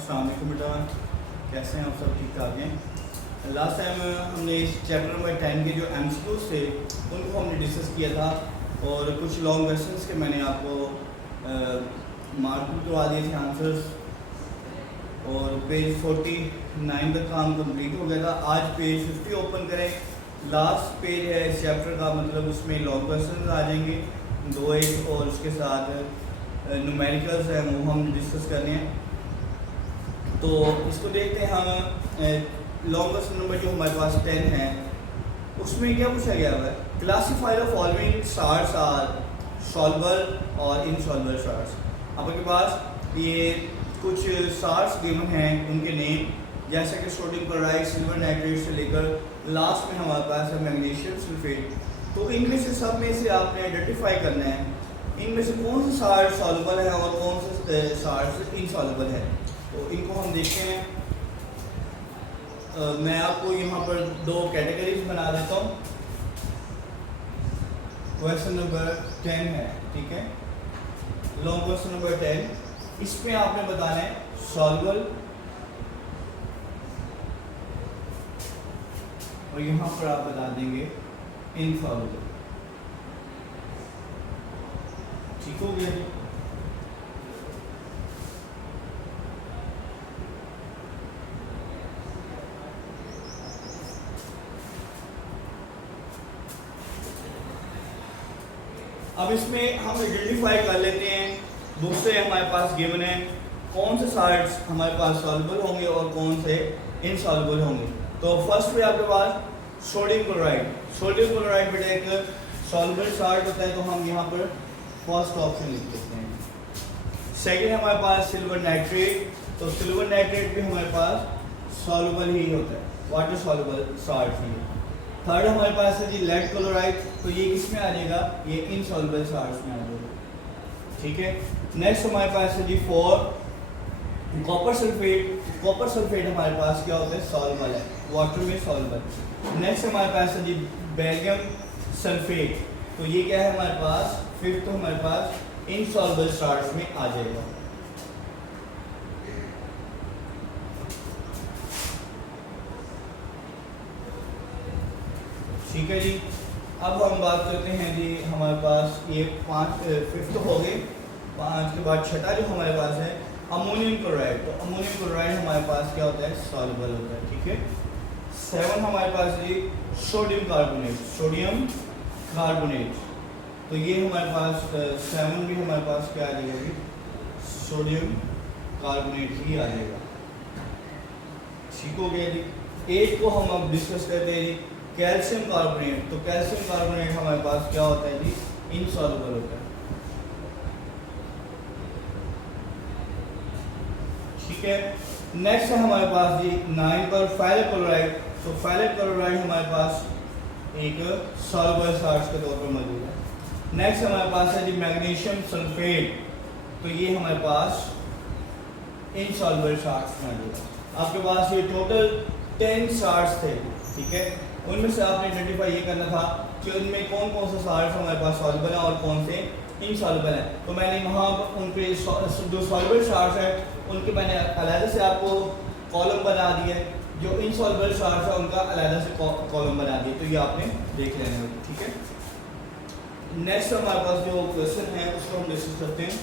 अस्सलाम वालेकुम बेटा, कैसे हैं आप सब? ठीक ठाक हैं। लास्ट टाइम हमने इस चैप्टर नंबर 10 के जो एमसीक्यूज थे उनको हमने डिस्कस किया था और कुछ लॉन्ग क्वेश्चंस के मैंने आपको मार्क करवा दिए थे आंसर्स और पेज 49 तक काम कंप्लीट हो गया था। आज पेज 50 ओपन करें, लास्ट पेज है इस चैप्टर का, मतलब उसमें लॉन्ग क्वेश्चंस आ जाएंगे 2-1 और उसके साथ न्यूमेरिकल्स हैं वो हम डिस्कस करने हैं। तो इसको देखते हैं हम। लॉन्ग क्वेश्चन नंबर जो हमारे पास 10 है उसमें क्या पूछा गया है, classify the following stars are solver और इनसॉल्वर स्टार्स। आपके पास ये कुछ स्टार्स गिवन हैं, उनके नेम जैसे कि सोडियम क्लोराइड, सिल्वर नाइट्रेट से लेकर लास्ट में हमारे पास है मैग्नीशियम सल्फेट। तो इनमें से सब में से आपने आइडेंटिफाई करना है इनमें से कौन सा साल्ट सॉल्युबल है और कौन सा साल्ट इनसॉल्युबल है। तो इनको हम देखते हैं। मैं आपको यहाँ पर 2 कैटेगरीज बना देता हूँ। क्वेश्चन नंबर 10 है, ठीक है, लॉन्ग क्वेश्चन नंबर 10। इसमें आपने बताना है सॉल्युबल और यहाँ पर आप बता देंगे इनसॉल्युबल। ठीक हो गया जी। अब इसमें हम आइडेंटिफाई कर लेते हैं दूसरे हमारे पास गिवन है कौन से साल्ट्स हमारे पास सॉल्युबल होंगे और कौन से इनसॉल्युबल होंगे। तो फर्स्ट पे आपके पास सोडियम क्लोराइड। सोडियम क्लोराइड बेटा एक सॉल्युबल साल्ट होता है, तो हम यहाँ पर फर्स्ट ऑप्शन लिख देते हैं। सेकेंड हमारे पास सिल्वर नाइट्रेट, तो सिल्वर नाइट्रेट भी हमारे पास सॉल्युबल ही होता है, वाटर सॉल्युबल साल्ट ही है। थर्ड हमारे पास है जी लेड क्लोराइड, तो ये किसमें आ जाएगा, ये इनसॉल्युबल साल्ट्स में आ जाएगा, ठीक है। नेक्स्ट हमारे पास है जी 4 कॉपर सल्फेट। कॉपर सल्फेट हमारे पास क्या होता है, सॉल्युबल है, वाटर में सॉल्युबल। नेक्स्ट हमारे पास है जी बेरियम सल्फेट, तो ये क्या है हमारे पास, फिफ्थ तो हमारे पास इनसॉल्युबल साल्ट्स में आ जाएगा। ठीक है जी। अब हम बात करते हैं जी, हमारे पास ये 5 फिफ्थ हो गए। 5 के बाद छठा जो हमारे पास है अमोनियम क्लोराइड। तो अमोनियम क्लोराइड हमारे पास क्या होता है, सॉल्युबल होता है, ठीक है। 7 हमारे पास जी सोडियम कार्बोनेट। सोडियम कार्बोनेट, तो ये हमारे पास 7 भी हमारे पास क्या आ जाएगा जी, सोडियम कार्बोनेट ही आ जाएगा। ठीक हो गया जी। 8 को हम अब डिस्कस करते हैं जी कैल्शियम कार्बोनेट। तो कैल्शियम कार्बोनेट हमारे पास क्या होता है जी, इनसॉल्युबल होता है, ठीक है। नेक्स्ट है हमारे पास जी 9 पर फेरिक क्लोराइड। तो फेरिक क्लोराइड हमारे पास एक सॉल्युबल साल्ट के तौर पर मौजूद है। नेक्स्ट हमारे पास है जी मैग्नीशियम सल्फेट, तो ये हमारे पास इनसॉल्युबल साल्ट मौजूद है। आपके पास ये टोटल 10 साल्ट्स थे, ठीक है। उनमें से आपने आइडेंटिफाई ये करना था कि उनमें कौन कौन से साल्ट्स हमारे पास सॉल्युबल है और कौन से इनसॉल्युबल है। तो मैंने वहाँ उन पे जो सॉल्युबल साल्ट्स है उनके मैंने अलग से आपको कॉलम बना दिए, जो इनसॉल्युबल साल्ट्स है उनका अलग से कॉलम बना दिए, तो ये आपने देख लेना है, ठीक है। नेक्स्ट हमारे पास जो क्वेश्चन है उसको हम डिस्कस करते हैं।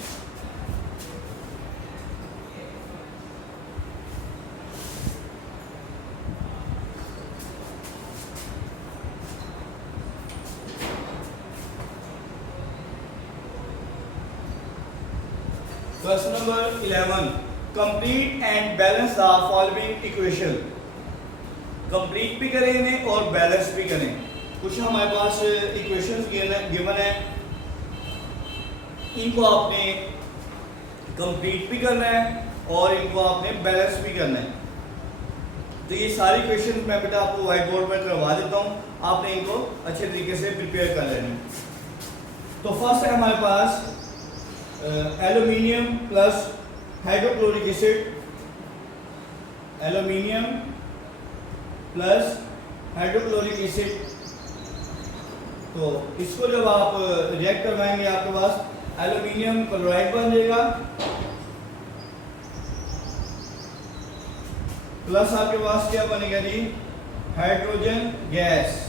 Question number 11, complete and balance the following equation. Complete भी करें इन्हें और बैलेंस भी करें। कुछ हमारे पास इक्वेशंस गिवन है, इनको आपने कंप्लीट भी करना है और इनको आपने बैलेंस भी करना है। तो ये सारी इक्वेशंस मैं बेटा आपको व्हाइट बोर्ड पर करवा देता हूँ, आपने इनको अच्छे तरीके से प्रिपेयर कर लेना है। तो फर्स्ट है हमारे पास aluminium plus hydrochloric acid, aluminium plus hydrochloric acid. तो इसको जब आप रिएक्ट करवाएंगे आपके पास एल्यूमिनियम क्लोराइड बन जाएगा प्लस आपके पास क्या बनेगा जी, हाइड्रोजन गैस।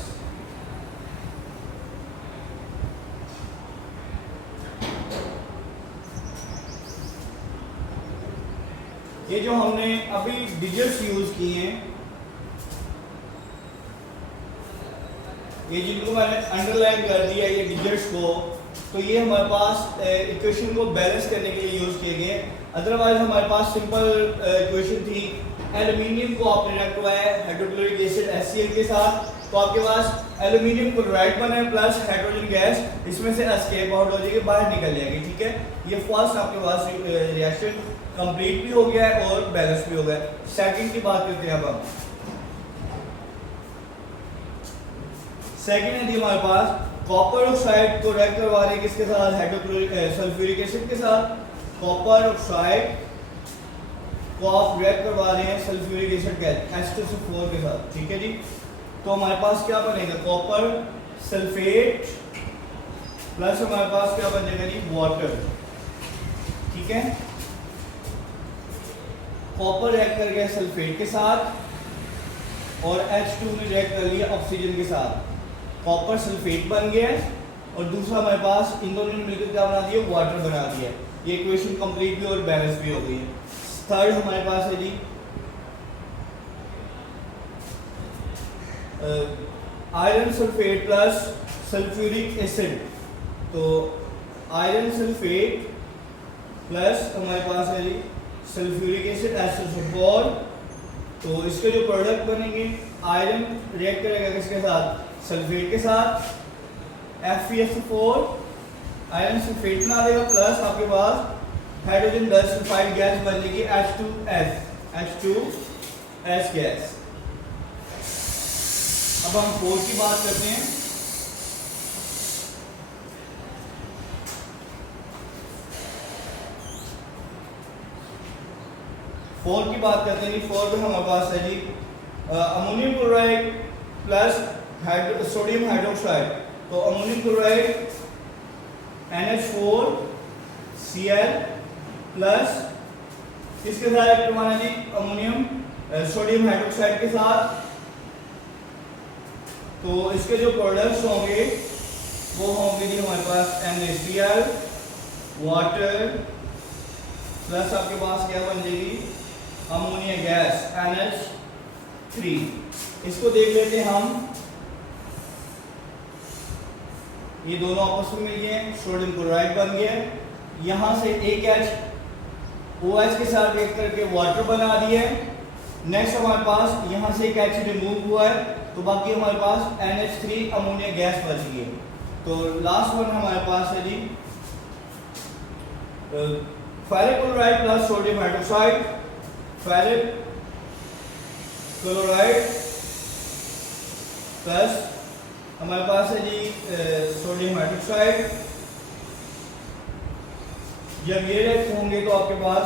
ये जो हमने अभी डिजिट्स यूज किए हैं, ये जिनको मैंने अंडरलाइन कर दिया ये डिजिट्स को, तो ये हमारे पास इक्वेशन को बैलेंस करने के लिए यूज किए गए। अदरवाइज हमारे पास सिंपल इक्वेशन थी, एल्यूमिनियम को आपने रिएक्ट करवाया हाइड्रोक्लोरिक एसिड HCl के साथ, तो आपके पास एल्यूमिनियम क्लोराइड बना है प्लस हाइड्रोजन गैस, इसमें से एस्केप आउट हो जाएगी, बाहर निकल जाएगी। ठीक है, ये फर्स्ट आपके पास रिएक्शन कंप्लीट भी हो गया है और बैलेंस भी हो गया है। सेकंड की बात करते हैं अब हम। सेकंड है जी हमारे पास कॉपर ऑक्साइड को रिएक्ट करवा रहे हैं किसके साथ, हाइड्रोक्लोरिक सल्फ्यूरिक एसिड के साथ। कॉपर ऑक्साइड को आप रिएक्ट करवा रहे हैं सल्फ्यूरिक एसिड गैस H2SO4 के साथ। ठीक है जी, तो हमारे पास क्या बनेगा, कॉपर सल्फेट प्लस हमारे पास क्या बन जाएगा जी, वाटर। ठीक है, कॉपर रिएक्ट कर गया सल्फेट के साथ और H2 ने रिएक्ट कर लिया ऑक्सीजन के साथ, कॉपर सल्फेट बन गया और दूसरा हमारे पास इन दोनों ने मिलकर क्या बना दिया, वाटर बना दिया। ये इक्वेशन कंप्लीट भी और बैलेंस भी हो गई है। थर्ड हमारे पास है जी iron sulphate plus sulphuric acid. तो आयरन सल्फेट प्लस हमारे पास है जी सल्फ्यूरिक एसिड H2SO4। तो इसके जो प्रोडक्ट बनेंगे, आयरन रिएक्ट करेगा किसके साथ, सल्फेट के साथ, FeSO4 आयरन सल्फेट बना देगा प्लस आपके पास हाइड्रोजन डाइसल्फाइड गैस बन जाएगी H2S गैस। अब हम 4 की बात करते हैं। फोर की बात करते हैं। 4 में हमारे पास है जी ammonium chloride plus sodium hydroxide. तो अमोनियम क्लोराइड NH4Cl प्लस किसके साथ रिएक्ट करवाना जी, अमोनियम सोडियम हाइड्रोक्साइड के साथ। तो इसके जो प्रोडक्ट्स होंगे वो होंगे जी हमारे पास NaCl वाटर प्लस आपके पास क्या बन जाएगी, अमोनिया गैस NH3। इसको देख लेते हैं हम, ये दोनों आपस में मिल गए, सोडियम क्लोराइड बन गया, यहाँ से एक OH के साथ रिएक्ट करके वाटर बना दिया। नेक्स्ट हमारे पास यहाँ से एक H रिमूव हुआ है, तो बाकी हमारे पास NH3 अमोनिया गैस बच गई है। तो लास्ट वन हमारे पास है जी ferric chloride plus sodium hydroxide. Ferric chloride plus हमारे पास है जी सोडियम हाइड्रोक्साइड। जब ये रिएक्ट होंगे तो आपके पास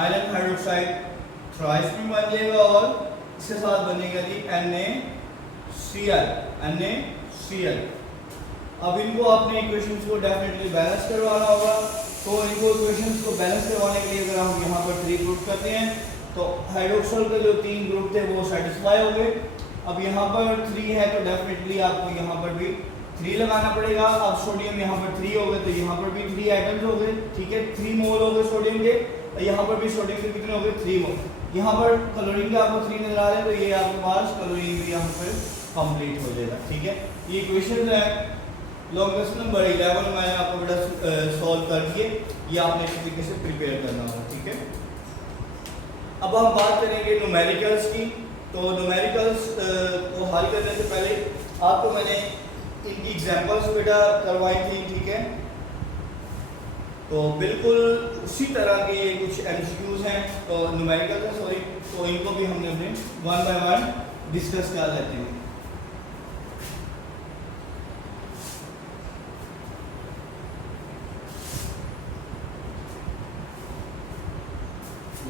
आयरन हाइड्रोक्साइड थ्राइस में बन जाएगा और इसके साथ बनेगा जी NaCl। अब इनको आपने इक्वेशंस को डेफिनेटली बैलेंस करवाना होगा। तो इनको इक्वेशंस को बैलेंस करवाने के लिए अगर हम यहाँ पर 3 ग्रुप करते हैं तो हाइड्रोक्साइड के जो 3 ग्रुप थे वो सेटिस्फाई हो गए। अब यहाँ पर 3 है तो डेफिनेटली आपको यहाँ पर भी 3 लगाना पड़ेगा। अब सोडियम यहाँ पर 3 हो गए तो यहाँ पर भी 3 एटम्स हो गए। ठीक है, 3 मोल हो गए सोडियम के। यहाँ पर भी सोडियम के कितने हो गए, 3 मोल। यहाँ पर क्लोरीन का आपको 3 नजर आ रहे हैं तो ये आपके पास क्लोरीन भी यहाँ पर कंप्लीट हो जाएगा। ठीक है, ये इक्वेशन है लॉन्गेस्ट नंबर 11 मैंने आपको बेटा सॉल्व कर दिए। ये आपने इस तरीके से प्रिपेयर करना होगा। ठीक है, अब हम बात करेंगे न्यूमेरिकल्स की। तो न्यूमेरिकल्स को हल करने से पहले आपको मैंने इनकी एग्जांपल्स बेटा करवाई थी। ठीक है, तो बिल्कुल उसी तरह के ये कुछ एमसीक्यूज हैं तो न्यूमेरिकल्स हैं सॉरी, तो इनको भी हमने अपने 1 बाय 1 डिस्कस कर लेते हैं।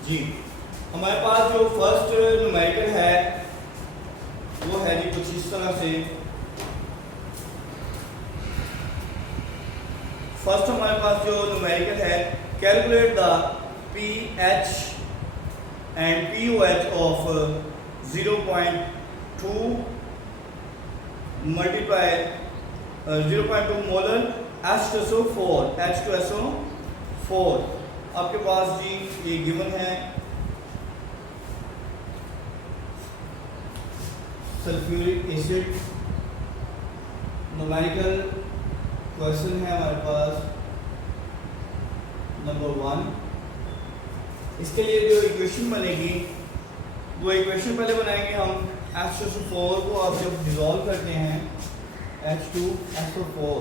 जी, हमारे पास जो फर्स्ट न्यूमेरिकल है वो है जी कुछ इस तरह से। फर्स्ट हमारे पास जो न्यूमेरिकल है, calculate the pH and POH of 0.2 multiply 0.2 molar H2SO4 आपके पास जी ये गिवन है सल्फ्यूरिक एसिड न्यूमेरिकल क्वेश्चन है हमारे पास नंबर 1। इसके लिए जो इक्वेशन बनेगी वो इक्वेशन पहले बनाएंगे हम H2SO4 को आप जब डिज़ोल्व करते हैं H2SO4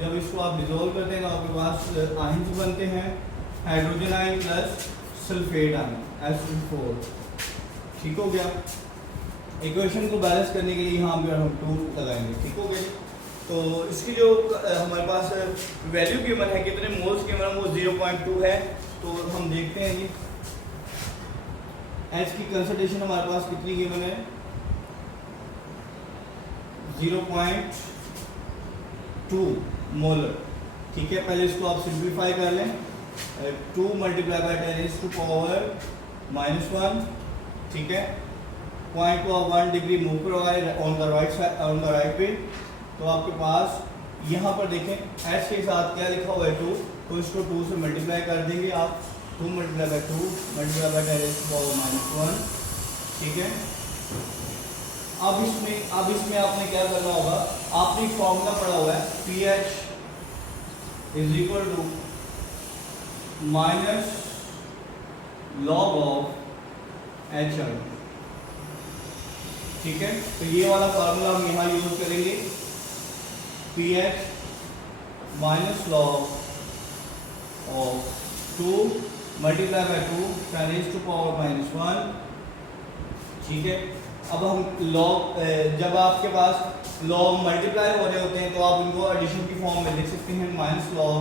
जब इसको आप डिज़ोल्व करते हैं तो आपके पास आयन्स बनते हैं hydrogen ion plus sulphate ion H2SO4। ठीक हो गया। इक्वेशन को बैलेंस करने के लिए यहाँ पे हम 2 लगाएंगे। ठीक हो गया। तो इसकी जो हमारे पास वैल्यू गिवन है कितने मोल्स गिवन है वो 0.2 है। तो हम देखते हैं जी H की कंसंट्रेशन हमारे पास कितनी गिवन है 0.2 मोलर। ठीक है, पहले इसको आप सिंप्लीफाई कर लें 2 मल्टीप्लाई बाय 10⁻⁻1। ठीक है, पॉइंट को आप 1 डिग्री मूव करवाए on the right side on the right पे। तो आपके पास यहाँ पर देखें H के साथ क्या लिखा हुआ है 2, तो इसको 2 से मल्टीप्लाई कर देंगे आप 2 मल्टीप्लाई बाय 2 मल्टीप्लाई बाय 10⁻⁻1। ठीक है, अब इसमें आपने क्या करना होगा, आपने फॉर्मूला पढ़ा हुआ है pH is equal to minus log of HI। ठीक है, तो ये वाला फार्मूला हम यहाँ यूज करेंगे pH minus log of 2 multiply by 2 10⁻⁻1। ठीक है, अब हम लॉग जब आपके पास लॉग मल्टीप्लाई हो रहे होते हैं तो आप उनको एडिशन की फॉर्म में लिख सकते हैं minus log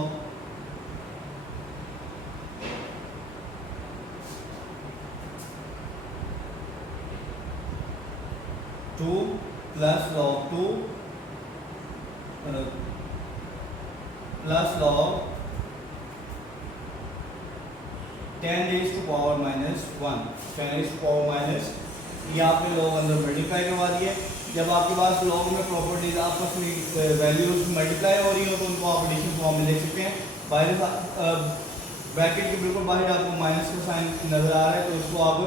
2 plus log 2 plus log 10⁻⁻1 10⁻⁻, ये आपने लॉग अंदर मल्टीप्लाई करवा दिए। जब आपके पास लॉग में प्रॉपर्टीज आपस में वैल्यूज मल्टीप्लाई हो रही हो तो उनको आप एडिशन फॉर्म में लिख सकते हैं। बाहर ब्रैकेट के बिल्कुल बाहर आपको माइनस का साइन नजर आ रहा है तो उसको आप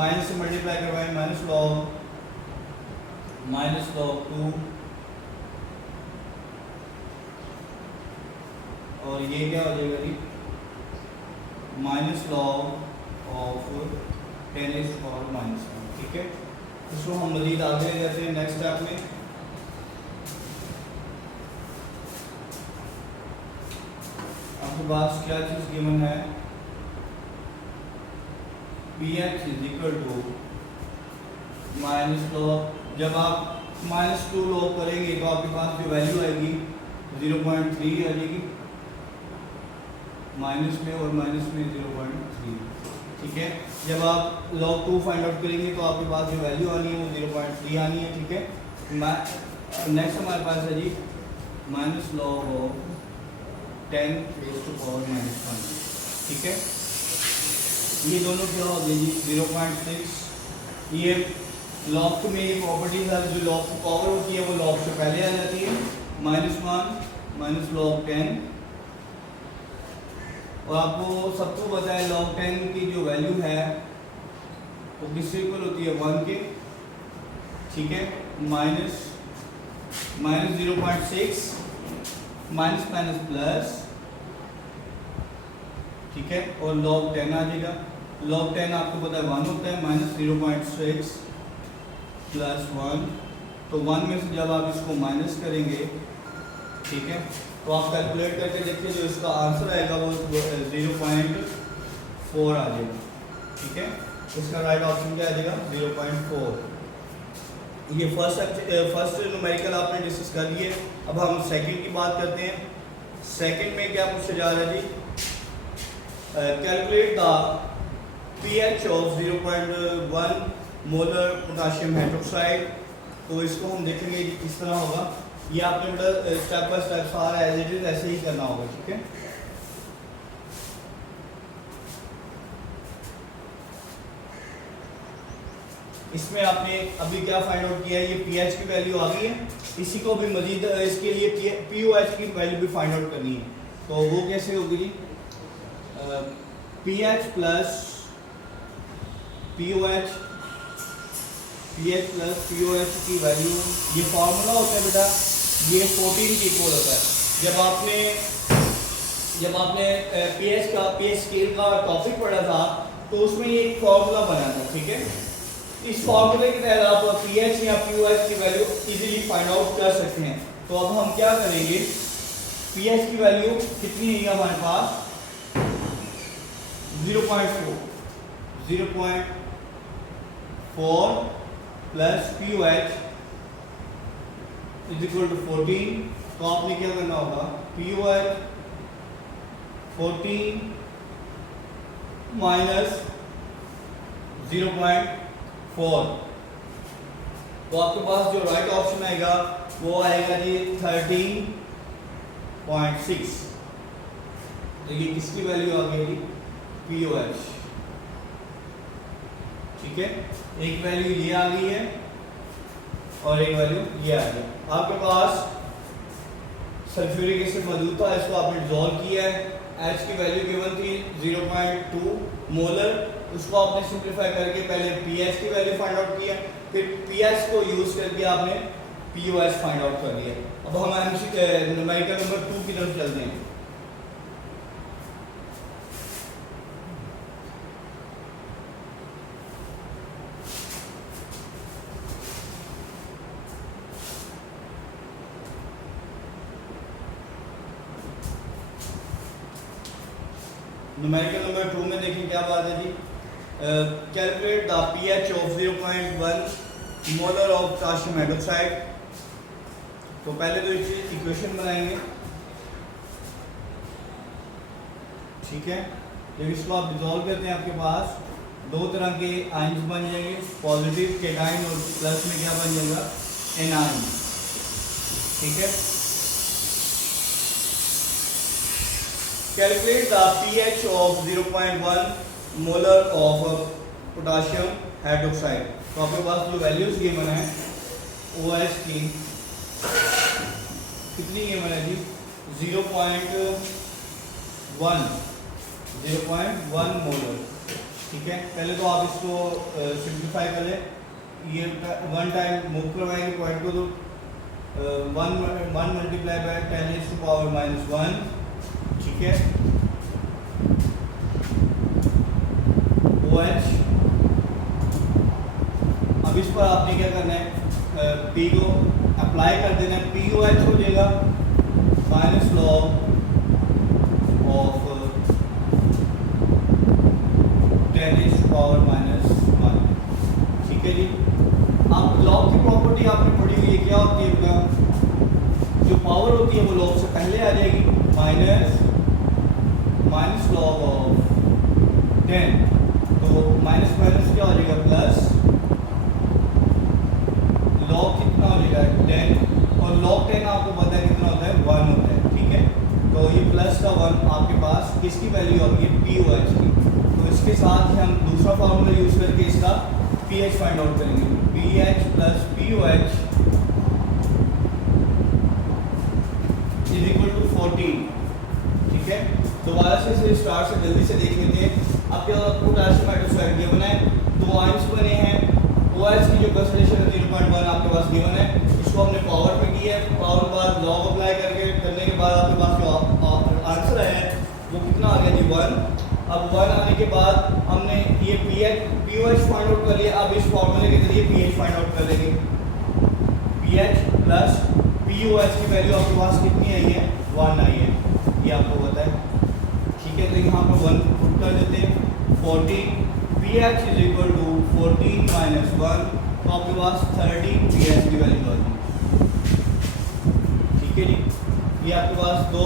माइनस से मल्टीप्लाई करवाएं माइनस लॉग 2 और ये क्या हो जाएगा जी माइनस लॉग ऑफ 10⁻⁻1। ठीक है, इसको हम मजीद आगे ले जाते हैं नेक्स्ट स्टेप में। आपके पास क्या चीज़ गिवन है pH is equal to minus log, जब आप -2 लॉग करेंगे तो आपके पास जो वैल्यू आएगी 0.3 आ जाएगी माइनस में और माइनस में 0.3। ठीक है, जब आप log 2 फाइंड आउट करेंगे तो आपके पास जो वैल्यू आनी है वो 0.3 आनी है। ठीक है, नेक्स्ट हमारे पास है जी माइनस लॉग ऑफ 10⁻⁻1। ठीक है, ये दोनों क्या हो गए जी 0.6। ये लॉग में ये प्रॉपर्टीज है जो लॉग की पावर होती है वो लॉग से पहले आ जाती है -1 माइनस लॉग 10। और आपको सबको पता है log 10 की जो वैल्यू है वो किससे इक्वल होती है 1 के। ठीक है, माइनस 0.6 माइनस माइनस प्लस। ठीक है, और log 10 आ जाएगा। log 10 आपको पता है 1 होता है -0.6 प्लस 1। तो 1 में से जब आप इसको माइनस करेंगे ठीक है तो आप कैलकुलेट करके देखिए जो इसका आंसर आएगा वो 0.4 आ जाएगा। ठीक है, इसका राइट ऑप्शन क्या आ जाएगा 0.4। ये फर्स्ट न्यूमेरिकल आपने डिस्कस कर लिए। अब हम सेकंड की बात करते हैं। सेकंड में क्या पूछा जा रहा है जी, calculate the pH of 0.1 molar potassium hydroxide. तो इसको हम देखेंगे कि किस तरह होगा। ये आपने बेटा स्टेप बाय स्टेप सारा एज इट इज ऐसे ही करना होगा। ठीक है, इसमें आपने अभी क्या फाइंड आउट किया है, ये पीएच की वैल्यू आ गई है, इसी को भी मजीद इसके लिए पीओएच की वैल्यू भी फाइंड आउट करनी है। तो वो कैसे होगी जी, पीएच प्लस पीओएच की वैल्यू, ये फॉर्मूला होता है बेटा, ये 14 के इक्वल होता है। जब आपने पीएच स्केल का टॉपिक पढ़ा था तो उसमें ये एक फॉर्मूला बना था, ठीक है। इस फॉर्मूले के तहत आप पीएच या पीओएच की वैल्यू इजीली फाइंड आउट कर सकते हैं। तो अब हम क्या करेंगे, पीएच की वैल्यू कितनी है हमारे पास, 0.4 plus pOH is equal to 14। तो आपने क्या करना होगा, पीओएच 14 माइनस 0.4, तो आपके पास जो राइट ऑप्शन आएगा वो आएगा जी 13.6। तो ये किसकी वैल्यू आ गई, पीओएच, ठीक है। एक वैल्यू ये आ गई है और एक वैल्यू ये आ गई। आपके पास सल्फ्यूरिक एसिड मौजूद था, इसको आपने डिसॉल्व किया है, एच की वैल्यू गिवन थी 0.2 मोलर, उसको आपने सिंप्लीफाई करके पहले पीएच की वैल्यू फाइंड आउट किया, फिर पीएच को यूज करके आपने पीओएच फाइंड आउट कर दिया। अब हम न्यूमेरिकल नंबर 2 की तरफ चलते हैं। न्यूमेरिकल नंबर 2 में देखें क्या बात है जी, calculate the pH of 0.1 molar of potassium hydroxide. तो पहले तो इक्वेशन बनाएंगे, ठीक है। जब इसको आप डिसॉल्व करते हैं आपके पास दो तरह के आयंस बन जाएंगे, पॉजिटिव केटाइन और प्लस में क्या बन जाएगा, एनाइन, ठीक है। Calculate the pH of 0.1 molar of potassium hydroxide। तो आपके पास जो वैल्यूज गिवन है OH की कितनी गिवन है जी, 0.1 मोलर, ठीक है। पहले तो आप इसको सिंप्लीफाई कर लें, ये 1 टाइम मूव करवाएंगे पॉइंट को, तो 1 मल्टीप्लाई बाय 10⁻⁻1, ठीक है। OH, अब इस पर आपने क्या करना है, P को अप्लाई कर देना है, POH हो जाएगा माइनस लॉग ऑफ 10⁻⁻1, ठीक है जी। अब लॉग की प्रॉपर्टी आपने पढ़ी हुई है, क्या होती है बेटा, जो पावर होती है वो लॉग से पहले आ जाएगी, माइनस लॉग ऑफ 10, तो माइनस माइनस क्या हो जाएगा प्लस, लॉग कितना हो जाएगा 10, और लॉग 10 आपको पता है कितना होता है, 1 होता है, ठीक है। तो ये प्लस का 1 आपके पास किसकी वैल्यू होगी, पीओएच की। तो इसके साथ ही हम दूसरा फार्मूला यूज करके इसका पीएच फाइंड आउट करेंगे, pH plus pOH is equal to 14, ठीक है। दोबारा से स्टार्ट से जल्दी से देख लेते हैं। आपके पोटेशियम हाइड्रोक्साइड गिवन है, दो आयंस बने हैं, OH की जो कंसंट्रेशन है 0.1 आपके पास गिवन है, इसको हमने पावर पे किया है, पावर के बाद लॉग अप्लाई करने के बाद आपके पास जो आंसर आया है वो कितना आ गया जी 1। अब 1 आने के बाद हमने ये पीओएच फाइंड आउट कर लिया, अब इस फॉर्मूले के जरिए पीएच फाइंड आउट कर लेंगे, पीएच प्लस पीओएच की वैल्यू आपके पास कितनी आई है, 1 आई है, ये आपको पता है, ठीक है। तो यहाँ पर 1 पुट कर देते हैं, 14 pH is equal to 14 minus 1, तो आपके पास 13 pH की वैल्यू आ गई, ठीक है जी। ये आपके पास दो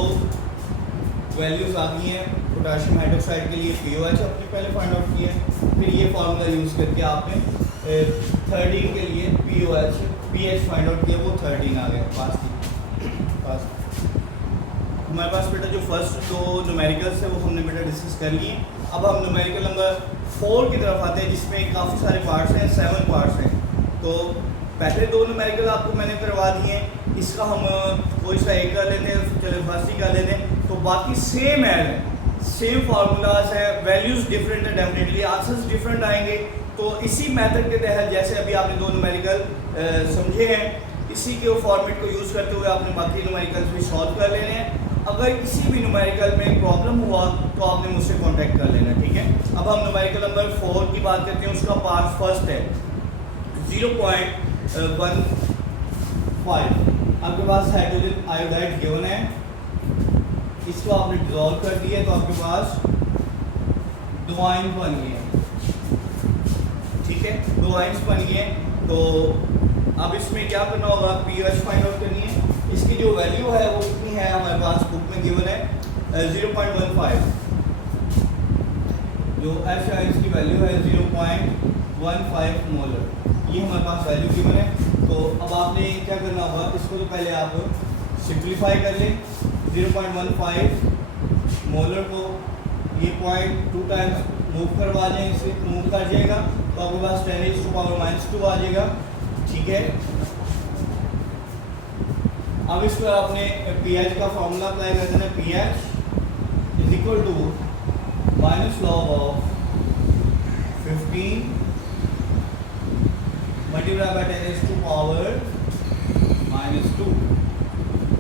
वैल्यूज आ गई हैं पोटेशियम हाइड्रोक्साइड के लिए, पीओएच आपने पहले फाइंड आउट किया है, फिर ये फार्मूला यूज़ करके आपने 13 के लिए पीएच फाइंड आउट किया, वो 13 आ गया पास। हमारे पास बेटा जो फर्स्ट दो न्यूमेरिकल्स है वो हमने बेटा डिस्कस कर लिए। अब हम न्यूमेरिकल नंबर 4 की तरफ आते हैं, जिसमें काफ़ी सारे पार्ट्स हैं, 7 पार्ट्स हैं। तो पहले 2 न्यूमेरिकल आपको मैंने करवा दिए हैं, इसका हम कोई सा एक कर लेते हैं, चले फर्स्ट ही कर लेते हैं। तो बाकी सेम है, सेम फार्मूलाज है, वैल्यूज़ डिफरेंट है, डेफिनेटली आंसर्स डिफरेंट आएंगे। तो इसी मेथड के तहत जैसे अभी आपने 2 न्यूमेरिकल समझे हैं, इसी के फॉर्मेट को यूज़ करते हुए आपने बाकी न्यूमेरिकल्स भी सॉल्व कर लेने हैं। अगर किसी भी न्यूमेरिकल में प्रॉब्लम हुआ तो आपने मुझसे कांटेक्ट कर लेना, ठीक है। अब हम न्यूमेरिकल नंबर 4 की बात करते हैं, उसका पार्ट फर्स्ट है 0.15। आपके पास हाइड्रोजन आयोडाइड गिवन है, इसको आपने डिजॉल्व कर दिया तो आपके पास 2 आयन बन गए हैं, ठीक है, 2 आयन्स बन गए। तो अब इसमें क्या करना होगा, pH फाइंड आउट करनी है। इसकी जो वैल्यू है वो कितनी है, हमारे पास बुक में गिवन है 0.15। जो H आयन्स की वैल्यू है 0.15 मोलर, ये हमारे पास वैल्यू गिवन है। तो अब आपने क्या करना होगा, इसको तो पहले आप सिंप्लीफाई कर लें। 0.15 मोलर को ये 0.2 टाइम्स मूव करवा दें, इसे मूव कर जाएगा तो आपके पास 10⁻⁻² आ जाएगा, ठीक है। अब इस पर आपने pH का फॉर्मूला अप्लाई कर देना, pH is equal to minus log of 15 multiply by 10⁻⁻²,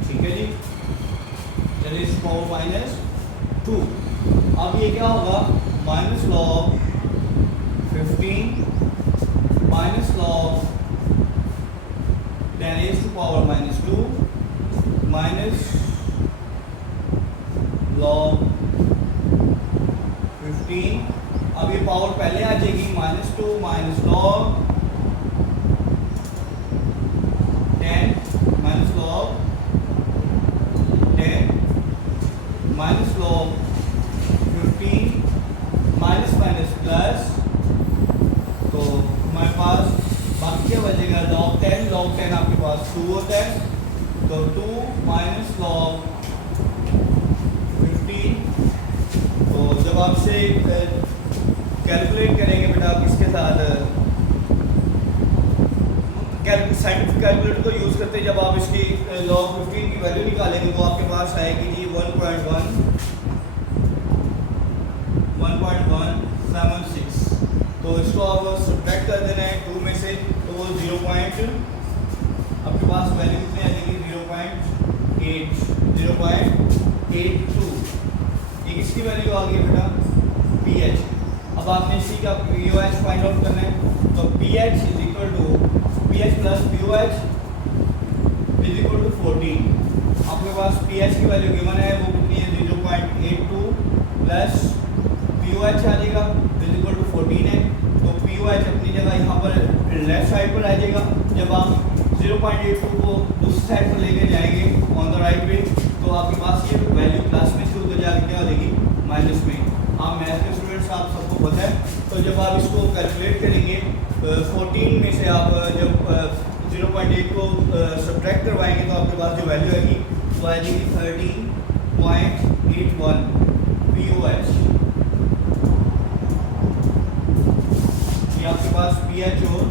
ठीक है जी, 10⁻⁻²। अब ये क्या होगा, minus log 15 minus log 10⁻⁻² minus log 15। अब ये पावर पहले आ जाएगी, -2 minus log 10 minus log 10 minus log 15 minus minus plus, तो हमारे पास बाकी क्या बचेगा, लॉग 10 आपके पास 2 होता है, तो 2 माइनस लॉग 15। तो जब आपसे कैलकुलेट करेंगे बेटा आप इसके साथ साइंटिफिक कैलकुलेटर को यूज़ करते जब आप इसकी लॉग 15 की वैल्यू निकालेंगे तो आपके पास आएगी जी 1.176। तो इसको आप सब्ट्रैक्ट कर देना है 2 में से, तो वो 0. आपके पास वैल्यू कितनी आ जाएगी, 0.82। ये किसकी वैल्यू आ गई बेटा, pH। अब आपने इसी का pOH फाइंड आउट करना है, तो pH is equal to pH plus pOH is equal to 14। आपके पास pH की वैल्यू गिवन है, वो कितनी है, 0.82 प्लस pOH आ जाएगा इज इक्वल टू 14 है। तो pOH अपनी जगह यहाँ पर लेफ्ट साइड पर आ जाएगा। जब आप 0.82 को दूसरी साइड पर लेके जाएंगे ऑन द राइट वे, तो आपके पास ये वैल्यू प्लस में से उधर जाके क्या हो जाएगी, माइनस में। आप मैथ के स्टूडेंट्स आप सबको पता है। तो जब आप इसको कैलकुलेट करेंगे 14 में से आप जब 0.8 को सब्ट्रैक्ट करवाएंगे तो आपके पास जो वैल्यू आएगी वो आ जाएगी 13.81 pOH। ये आपके पास pH और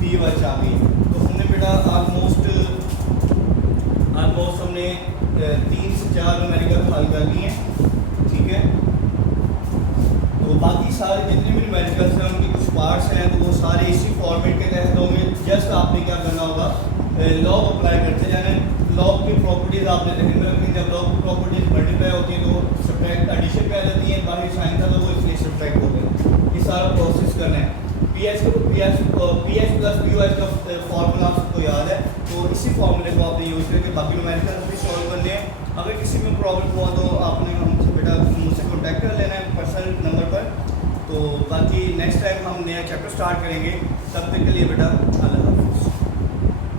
pOH आ गई। तो हमने बेटा ऑलमोस्ट हमने 3 से 4 न्यूमेरिकल हल कर लिए हैं, ठीक है। तो बाकी सारे जितने भी न्यूमेरिकल्स हैं उनके कुछ पार्ट्स हैं, तो वो सारे इसी फॉर्मेट के तहत होंगे। जस्ट आपने क्या करना होगा, लॉग अप्लाई करते जाना है। लॉग की प्रॉपर्टीज़ आपने ध्यान में रखनी है। जब लॉग की प्रॉपर्टीज़ मल्टीप्लाई होती है तो सब्ट्रैक्ट एडिशन पे आ जाती है, बाकी साइन था तो वो इसलिए सब्ट्रैक्ट होते हैं। ये सारा प्रोसेस करना है। pH प्लस pOH का फॉर्मूला आपको याद है, तो इसी फॉर्मूले को आपने यूज़ करके बाकी न्यूमेरिकल्स भी सॉल्व करने हैं। अगर किसी में प्रॉब्लम हुआ तो आपने हमसे बेटा मुझसे कॉन्टैक्ट कर लेना है पर्सनल नंबर पर। तो बाकी नेक्स्ट टाइम हम नया चैप्टर स्टार्ट करेंगे, तब तक